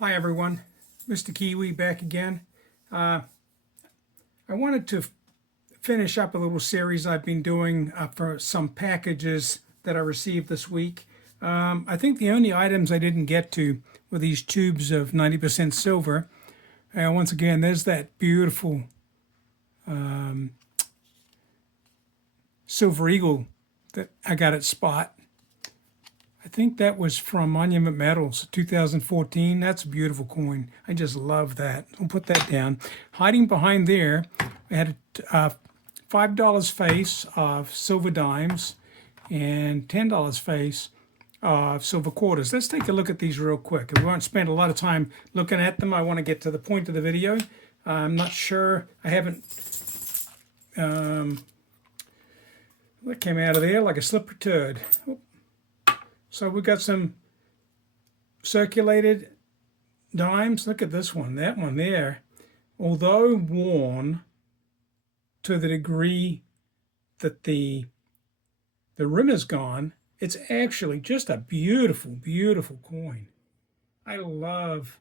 Hi everyone, Mr. Kiwi back again. I wanted to finish up a little series I've been doing for some packages that I received this week. I think the only items I didn't get to were these tubes of 90% silver. Once again, there's that beautiful Silver Eagle that I got at Spot. I think that was from Monument Metals, 2014. That's a beautiful coin. I just love that. I'll put that down. Hiding behind there, I had a $5 face of silver dimes and $10 face of silver quarters. Let's take a look at these real quick. We won't spend a lot of time looking at them. I want to get to the point of the video. I'm not sure. I haven't... that came out of there like a slippery turd. So we've got some circulated dimes. Look at this one, that one there. Although worn to the degree that the rim is gone, it's actually just a beautiful, beautiful coin. I love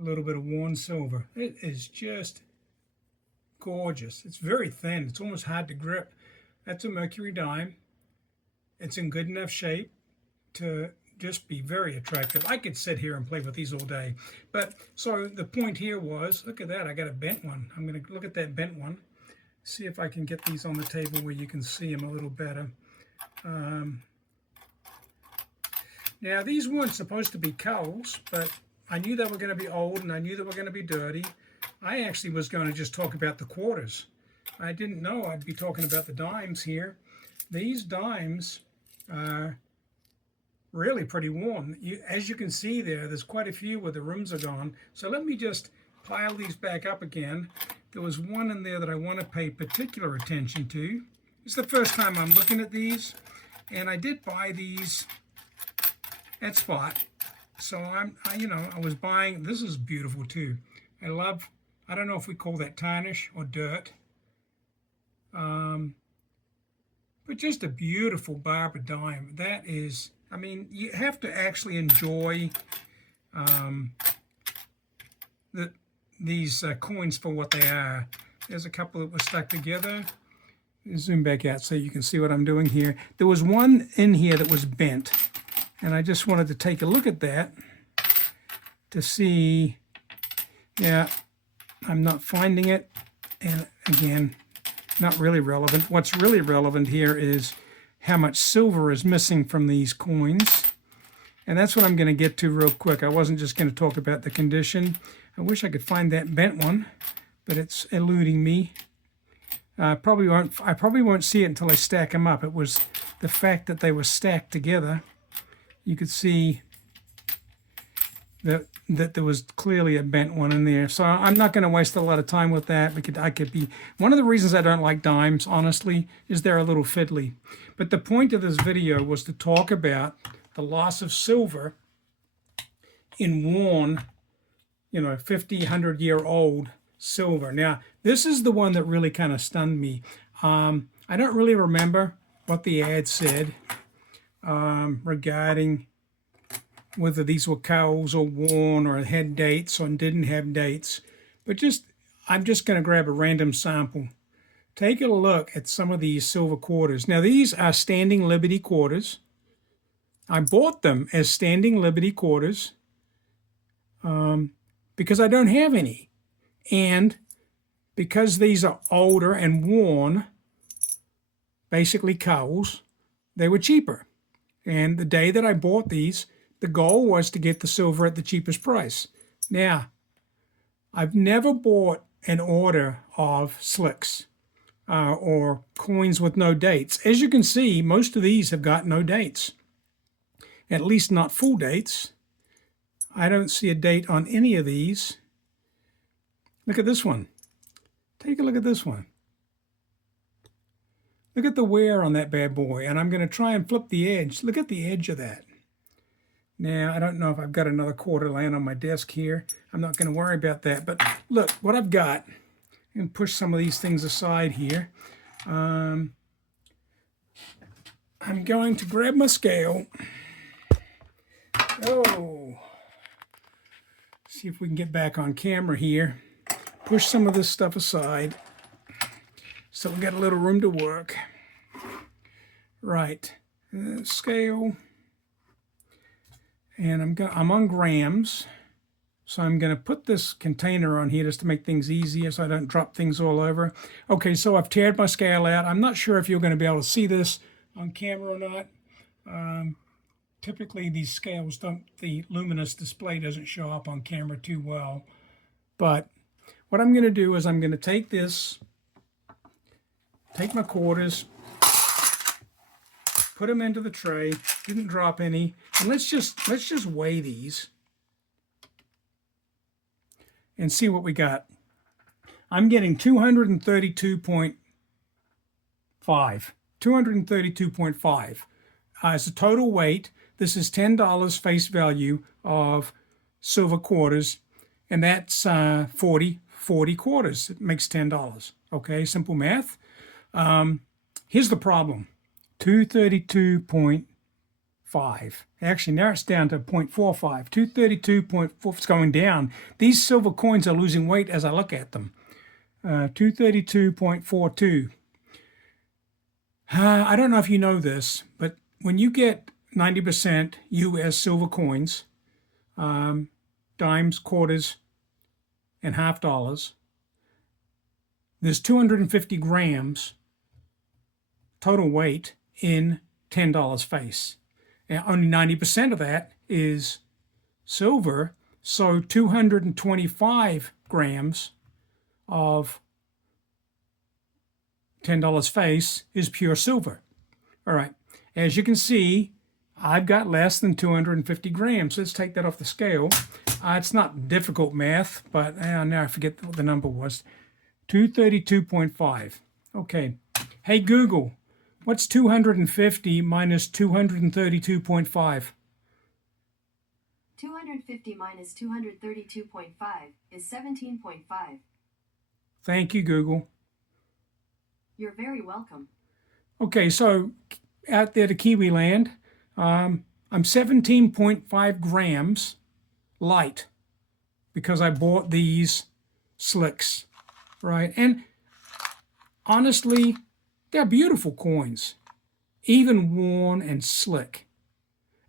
a little bit of worn silver. It is just gorgeous. It's very thin. It's almost hard to grip. That's a Mercury dime. It's in good enough shape to just be very attractive. I could sit here and play with these all day. But so the point here was, look at that, I got a bent one. I'm going to look at that bent one, see if I can get these on the table where you can see them a little better. Now these weren't supposed to be cowls, but I knew they were going to be old and I knew they were going to be dirty. I actually was going to just talk about the quarters. I didn't know I'd be talking about the dimes here. These dimes are really pretty worn. As you can see there's quite a few where the rims are gone. So let me just pile these back up again. There was one in there that I want to pay particular attention to. It's the first time I'm looking at these, and I did buy these at Spot. So I was buying, this is beautiful too. I don't know if we call that tarnish or dirt. But just a beautiful Barbara dime. That is, I mean, you have to actually enjoy these coins for what they are. There's a couple that were stuck together. Zoom back out so you can see what I'm doing here. There was one in here that was bent, and I just wanted to take a look at that to see. Yeah, I'm not finding it, and again, not really relevant. What's really relevant here is how much silver is missing from these coins. And that's what I'm going to get to real quick. I wasn't just going to talk about the condition. I wish I could find that bent one, but it's eluding me. I probably won't see it until I stack them up. It was the fact that they were stacked together. You could see that there was clearly a bent one in there. So I'm not going to waste a lot of time with that. One of the reasons I don't like dimes, honestly, is they're a little fiddly. But the point of this video was to talk about the loss of silver in worn, 50, 100-year-old silver. Now, this is the one that really kind of stunned me. I don't really remember what the ad said regarding whether these were cowls or worn or had dates or didn't have dates. But I'm just going to grab a random sample. Take a look at some of these silver quarters. Now these are Standing Liberty quarters. I bought them as Standing Liberty quarters because I don't have any. And because these are older and worn, basically cowls, they were cheaper. And the day that I bought these, the goal was to get the silver at the cheapest price. Now, I've never bought an order of slicks or coins with no dates. As you can see, most of these have got no dates, at least not full dates. I don't see a date on any of these. Look at this one. Take a look at this one. Look at the wear on that bad boy, and I'm going to try and flip the edge. Look at the edge of that. Now, I don't know if I've got another quarter laying on my desk here. I'm not going to worry about that. But look, what I've got, and push some of these things aside here. I'm going to grab my scale. Oh, See if we can get back on camera here. Push some of this stuff aside so we got a little room to work. Right, scale, and I'm on grams, so I'm going to put this container on here just to make things easier so I don't drop things all over. Okay, so I've teared my scale out. I'm not sure if you're going to be able to see this on camera or not. Typically these scales don't, the luminous display doesn't show up on camera too well, but what I'm going to do is I'm going to take my quarters, put them into the tray, didn't drop any, and let's just weigh these and see what we got. I'm getting 232.5. 232.5 as a total weight. This is $10 face value of silver quarters, and that's 40 quarters. It makes $10. Okay, simple math. Here's the problem. 232.5. Actually, now it's down to 0.45. 232.4. It's going down. These silver coins are losing weight as I look at them. 232.42. I don't know if you know this, but when you get 90% U.S. silver coins, dimes, quarters, and half dollars, there's 250 grams total weight in $10 face. And only 90% of that is silver, so 225 grams of $10 face is pure silver. All right, as you can see, I've got less than 250 grams. Let's take that off the scale. It's not difficult math, but now I forget what the number was. 232.5. Okay. Hey, Google, what's 250 minus 232.5? 250 minus 232.5 is 17.5. Thank you, Google. You're very welcome. Okay, so out there to Kiwi land, I'm 17.5 grams light because I bought these slicks, right? And honestly, they're beautiful coins, even worn and slick.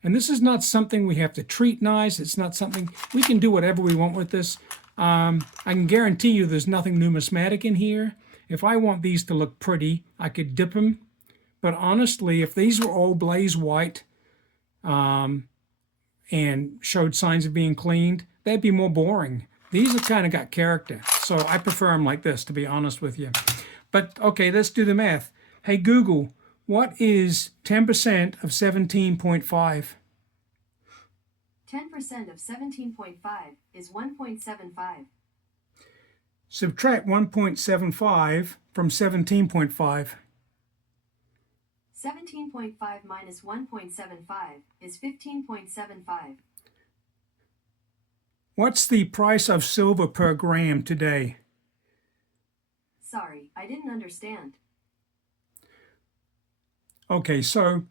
And this is not something we have to treat nice. It's not something, we can do whatever we want with this. I can guarantee you there's nothing numismatic in here. If I want these to look pretty, I could dip them. But honestly, if these were all blaze white and showed signs of being cleaned, that'd be more boring. These have kind of got character. So I prefer them like this, to be honest with you. But okay, let's do the math. Hey, Google, what is 10% of 17.5? 10% of 17.5 is 1.75. Subtract 1.75 from 17.5. 17.5 minus 1.75 is 15.75. What's the price of silver per gram today? Sorry, I didn't understand. Okay, so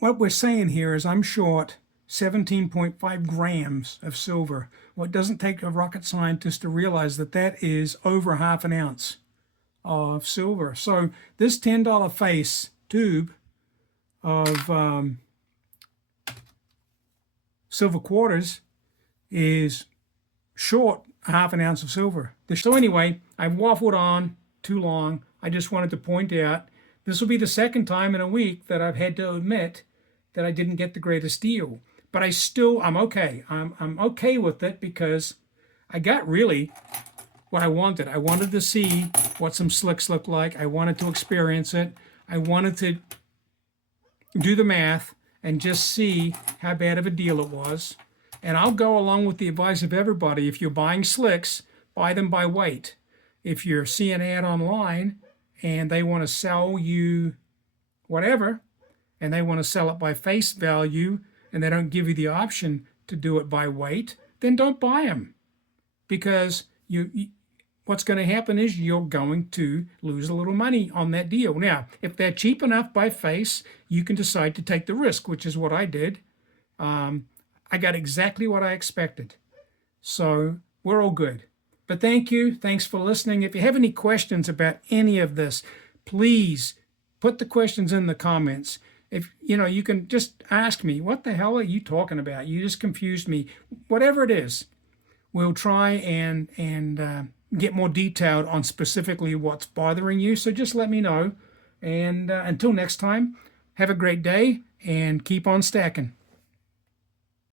what we're saying here is I'm short 17.5 grams of silver. Well, it doesn't take a rocket scientist to realize that that is over half an ounce of silver. So this $10 face tube of silver quarters is short half an ounce of silver. So anyway, I've waffled on too long. I just wanted to point out this will be the second time in a week that I've had to admit that I didn't get the greatest deal. But I'm okay. I'm okay with it because I got really what I wanted. I wanted to see what some slicks look like. I wanted to experience it. I wanted to do the math and just see how bad of a deal it was. And I'll go along with the advice of everybody. If you're buying slicks, buy them by weight. If you're seeing an ad online and they want to sell you whatever, and they want to sell it by face value, and they don't give you the option to do it by weight, then don't buy them. Because what's going to happen is you're going to lose a little money on that deal. Now, if they're cheap enough by face, you can decide to take the risk, which is what I did. I got exactly what I expected. So we're all good. But thank you. Thanks for listening. If you have any questions about any of this, please put the questions in the comments. If you can just ask me, what the hell are you talking about? You just confused me. Whatever it is, we'll try and get more detailed on specifically what's bothering you. So just let me know. And until next time, have a great day and keep on stacking.